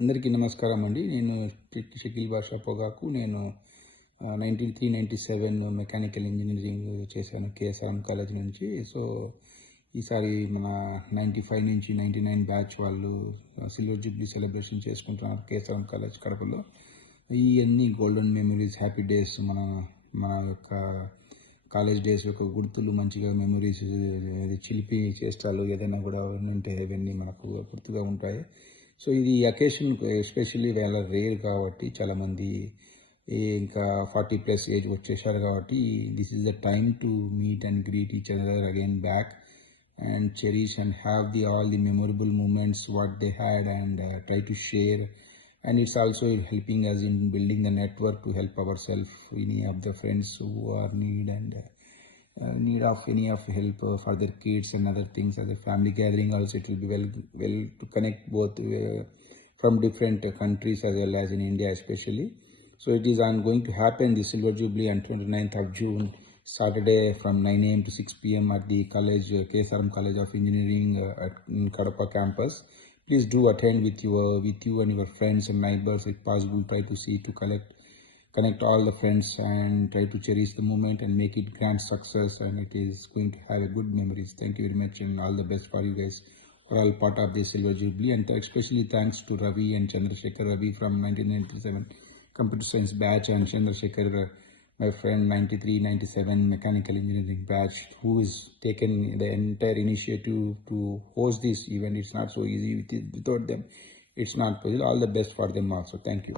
అందరికీ నమస్కారం అండి. నేను షకీల్ బాషా పొగాకు. నేను 93, 97 మెకానికల్ ఇంజనీరింగ్ చేశాను కేఎస్ఆర్ఎం కాలేజ్ నుంచి. సో, ఈసారి మన 95 నుంచి 99 బ్యాచ్ వాళ్ళు సిల్వర్ జూబ్లీ సెలబ్రేషన్ చేసుకుంటున్నారు కేఎస్ఆర్ఎం కాలేజ్ కడపలో. ఇవన్నీ గోల్డెన్ మెమరీస్, హ్యాపీ డేస్, మన మన యొక్క కాలేజ్ డేస్ యొక్క గుర్తులు, మంచిగా మెమరీస్, చిలిపి చేష్టాలు ఏదైనా కూడా ఉంటే ఇవన్నీ మనకు గుర్తుగా ఉంటాయి. సో ఇది అకేషన్ ఎస్పెషల్లీ వేళ రేర్ కాబట్టి చాలామంది ఇంకా 40+ ఏజ్ వచ్చేసారు కాబట్టి this is the time to meet and greet each other again back and cherish and have all the memorable moments what they had, and try to share. And it's also helping us in building the network to help ourselves, any of the friends who are need of any of help for their kids and other things. As a family gathering also, it will be well to connect both from different countries as well as in India especially. So it is going to happen the Silver Jubilee on 29th of June, Saturday, from 9 a.m. to 6 p.m. at the college, KSRM College of Engineering at Kadapa campus. Please do attend with you and your friends and neighbors if possible. Try to see to connect all the friends and try to cherish the moment and make it grand success, and it is going to have a good memories. Thank you very much and all the best for you guys for all part of the Silver Jubilee. And especially thanks to Ravi and Chandrasekhar. Ravi from 1997 computer science batch, and Chandrasekhar, my friend, 93, 97 mechanical engineering batch, who is taken the entire initiative to host this event. It's not so easy without them. It's not possible. All the best for them also. Thank you.